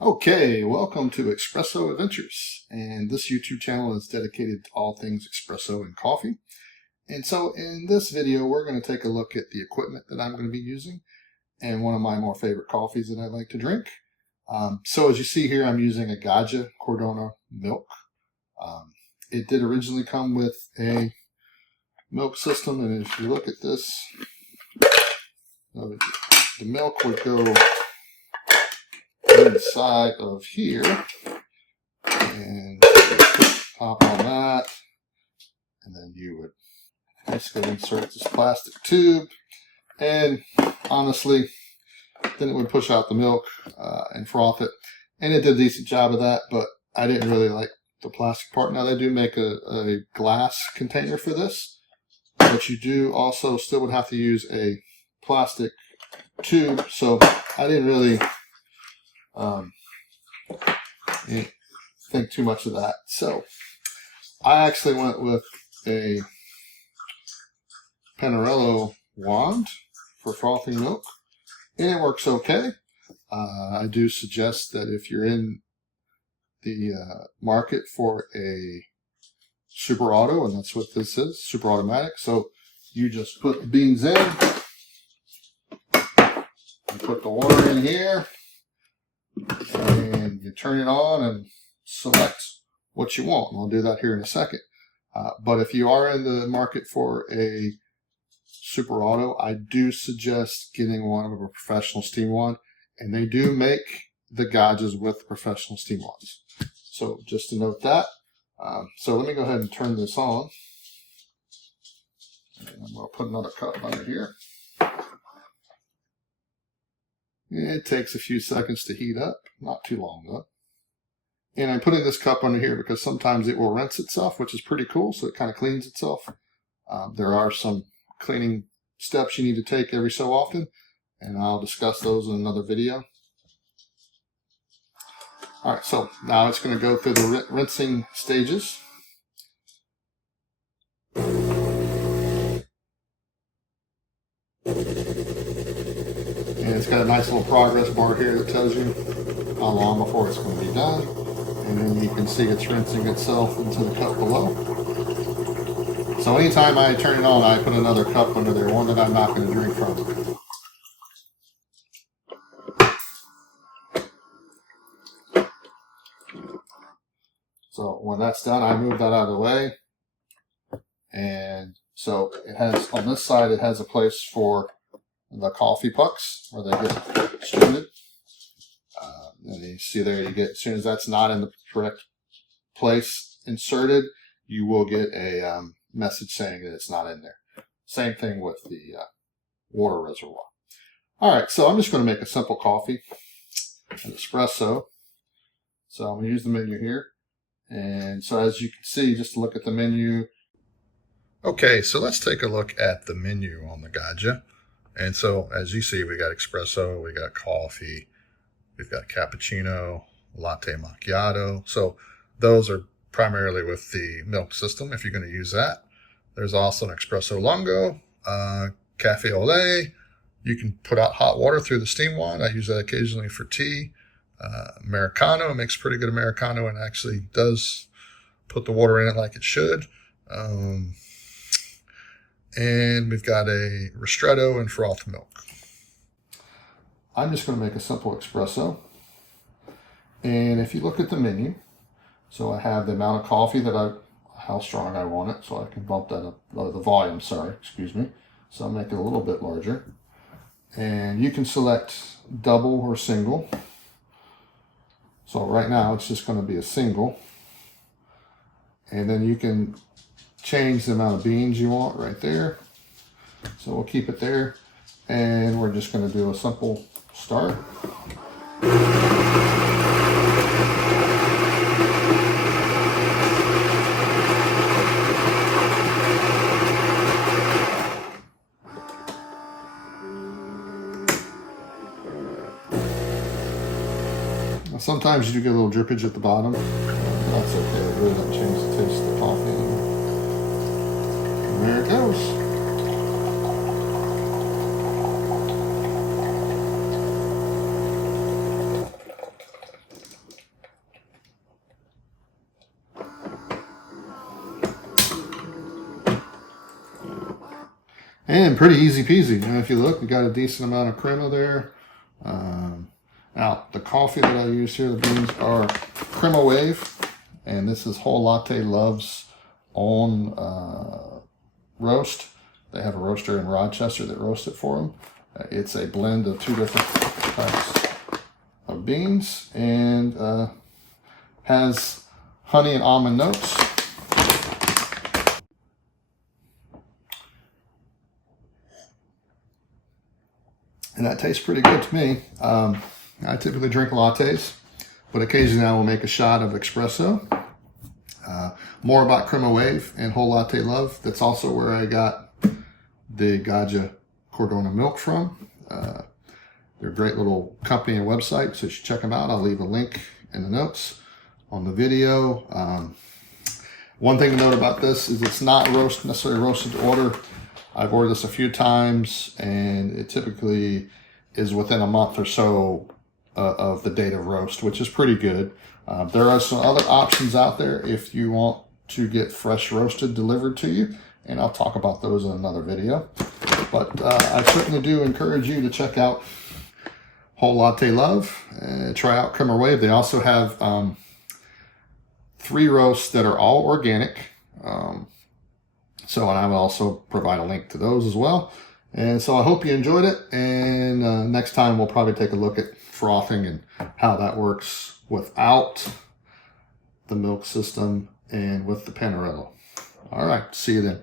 Okay, welcome to Espresso Adventures, and this YouTube channel is dedicated to all things espresso and coffee. And so in this video, we're going to take a look at the equipment that I'm going to be using and one of my more favorite coffees that I like to drink. So as you see here, I'm using a Gaggia Cadorna milk. It did originally come with a milk system, and if you look at this, the milk would go inside of here, and pop on that, and then you would basically insert this plastic tube, and honestly then it would push out the milk and froth it, and it did a decent job of that, but I didn't really like the plastic part. Now they do make a glass container for this, but you do also still would have to use a plastic tube, so I didn't really think too much of that. So I actually went with a Pinarello wand for frothing milk, and it works okay. I do suggest that if you're in the market for a super auto, and that's what this is, super automatic, so you just put the beans in, you put the water in here, and you turn it on and select what you want. And I'll do that here in a second. But if you are in the market for a super auto, I do suggest getting one of a professional steam wand, and they do make the Gaggias with professional steam wands. So just to note that. So let me go ahead and turn this on. And I'm going to put another cup under here. It takes a few seconds to heat up, not too long though. And I'm putting this cup under here because sometimes it will rinse itself, which is pretty cool, so it kind of cleans itself. There are some cleaning steps you need to take every so often, and I'll discuss those in another video. Alright, so now it's going to go through the rinsing stages. And it's got a nice little progress bar here that tells you how long before it's going to be done. And then you can see it's rinsing itself into the cup below. So anytime I turn it on, I put another cup under there, one that I'm not going to drink from. So when that's done, I move that out of the way. And so it has, on this side, it has a place for the coffee pucks where they get extruded. And you see there, you get, as soon as that's not in the correct place inserted, you will get a message saying that it's not in there. Same thing with the water reservoir. All right, so I'm just going to make a simple coffee, an espresso. So I'm going to use the menu here. And so as you can see, just look at the menu. Okay, so let's take a look at the menu on the Gaggia. And so as you see, we got espresso, we got coffee, we've got cappuccino, latte macchiato. So those are primarily with the milk system if you're going to use that. There's also an espresso lungo, cafe au lait. You can put out hot water through the steam wand. I use that occasionally for tea. Americano, it makes pretty good Americano and actually does put the water in it like it should. And we've got a ristretto and froth milk. I'm just going to make a simple espresso. And if you look at the menu, so I have the amount of coffee that how strong I want it, so I can bump that up, the volume, sorry, excuse me. So I'll make it a little bit larger. And you can select double or single. So right now it's just going to be a single. And then you can change the amount of beans you want right there. So we'll keep it there. And we're just going to do a simple start. Now sometimes you do get a little drippage at the bottom. That's okay, it really doesn't change the taste of the coffee anymore. And there it goes. And pretty easy peasy. You know, if you look, we got a decent amount of crema there. Now, the coffee that I use here, the beans are Crema Wave. And this is Whole Latte Love's own roast. They have a roaster in Rochester that roasts it for them. It's a blend of 2 different types of beans and has honey and almond notes. And that tastes pretty good to me. I typically drink lattes, but occasionally I will make a shot of espresso. More about Crema Wave and Whole Latte Love. That's also where I got the Gaggia Cadorna milk from. They're a great little company and website, so you should check them out. I'll leave a link in the notes on the video. One thing to note about this is it's not necessarily roasted to order. I've ordered this a few times, and it typically is within a month or so of the date of roast, which is pretty good. There are some other options out there if you want to get fresh roasted delivered to you, and I'll talk about those in another video. But I certainly do encourage you to check out Whole Latte Love, try out Crema Wave. They also have 3 roasts that are all organic. And I will also provide a link to those as well. And so I hope you enjoyed it. And next time we'll probably take a look at frothing and how that works without the milk system and with the Panarello. All right, see you then.